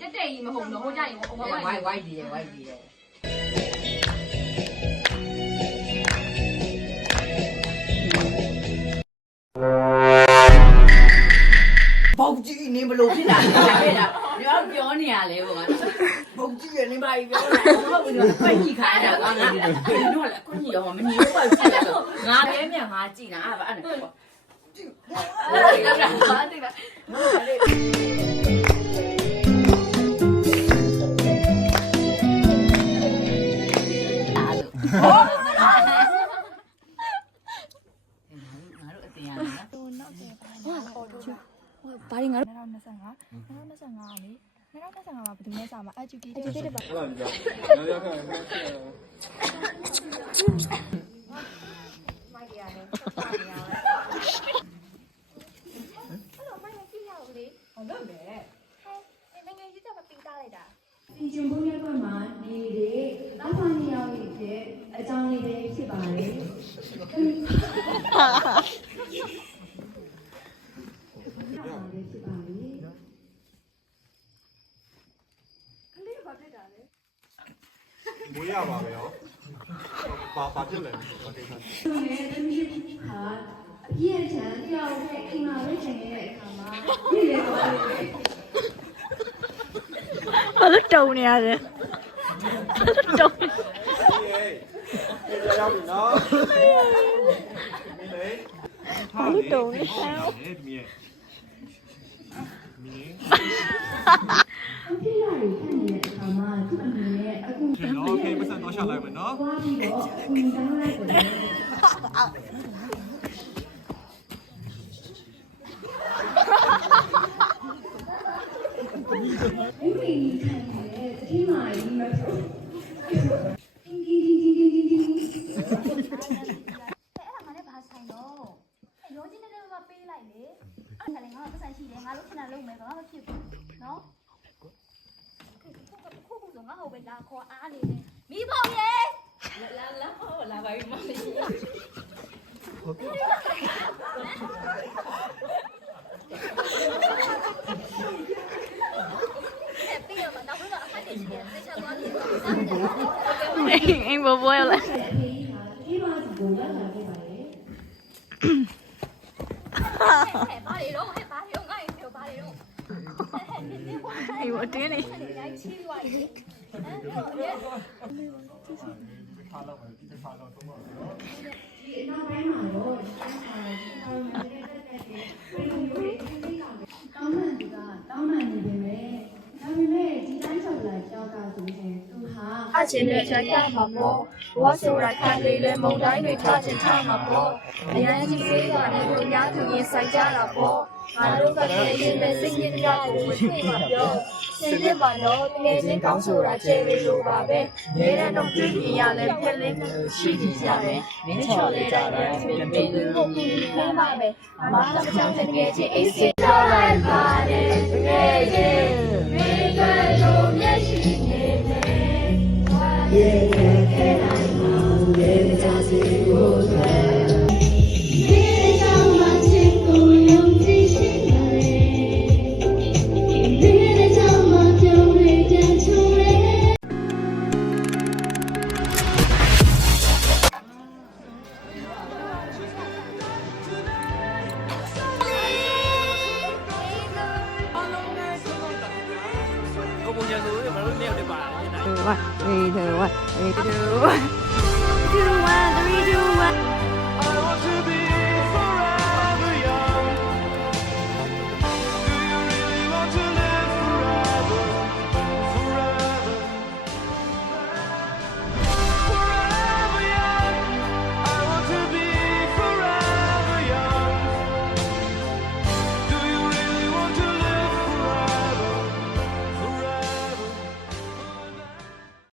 တက်တက်ကြီးမဟုတ်တော့ဟိုကြရင်ဟိုဘဝဝိုင်းဒီရဲ့ဘောက်ကြီးနေဘလို့ဖြစ်လာလဲပြောနေရလဲဘောကဘောက်ကြီးနေပါပြောလာဟုတ်ပြီတော့ပိုက်ကြီးခါရတာငါတို့လည်းအခုညီရောမနေဘောက်ကြီးလာတော့ငါပဲမြန်ငါကြည့်တာအဲ့ဒါပေါ့ဘာရင်ငါတို့2025လေ2025မှာဘယ်သူနဲ့စာမှာ educated ပါဟုတ်လားကြာရရခါခါမိုက်ရတယ်ဆက်ပါနေရတယ်အဲ့တော့မိုက်နဲ့ကြည့်ရအောင်လေဟုတ်တယ်ဟဲ့နိုင်ငံရေးချက်မပြီးသားလိုက်တာဒီကျုံဘုံရဲ့ဘက်မှာနေလေနောက်မှနေရောက်နေတဲ့အကြောင်းလေးတွေဖြစ်ပါတယ်မွေးရပါပဲရောဘာဖြစ်လဲဘာကိစ္စသူနဲ့တမီးဟာအပြည့်အထန်တယောက်နဲ့အိမ်မှာပဲချိန်နေတဲ့အခါမှာဒီလေတော့ဘာလို့တုံနေရလဲတုံဟေးရောက်ပြီနော်မင်းလေဘာလို့တုံနေလဲမင်းအပြည့်ရတယ်ခံနေတဲ့အခါမှာသူ့အနေနဲ့အခု ကျွန်တော်ခေပတ်စံတော့ရှာလိုက်မယ်နော်သွားပြီးတော့ဝင်တောင်းလိုက်တယ်ဒီခံနေတဲ့ဒီမှာဒီမှာခေါ်အားနေတယ်မိဖို့ရေလာပါပြီမလေးပြီးတော့နောက်ဆုံးတော့အဖတ်တွေရှိတယ်သိချသွားတယ်အိမ်ဘဘွဲလာဒီမှာဘူလာလာခဲ့ပါလေဘာတွေတော့ဘာတွေတော့ငါ့ရေဘာတွေတော့အိမ်ဘတင်းနေချီးသွားတယ်ခါတော့မယ်ဒီခါတော့သုံးပါမယ်နော်ဒီအနောက်ပိုင်းမှာတော့တောင်းမှန်နေပေမဲ့ဒီတိုင်းချုပ်လာကြောက်ကဆိုရင်သူဟာအချင်းနဲ့ချက်ရမှာပေါ့ဘဝဆိုတာခံလေးလဲမုံတိုင်းတွေထားချင်ထားမှာပေါ့အရန်ကြီးသေးတာနဲ့ကိုများသူရင်ဆိုင်ကြတာပေါ့ငါတို့ကလည်းရင်ပဲစိတ်ရင်းကြကိုမသိပါပြောစင်ပြပါတော့တကယ်ချင်းကောင်းဆိုတာချဲလေးလိုပါပဲနေရတော့တွေ့မြင်ရလဲပြက်လေးရှိကြည့်ကြတယ်မင်းချော်လေးကြတယ်ပြင်ပြင်လို့ပြီးပါမယ်မမကကြောင့်တကယ်ချင်းအေးစစ်တော့လိုက်ပါတယ်တကယ်ချင်းမင်းတို့မျက်ရှိနေတယ်ရေခဲနိုင်မှာရေကြစီကို3, 2, 1, 3, 2, 1.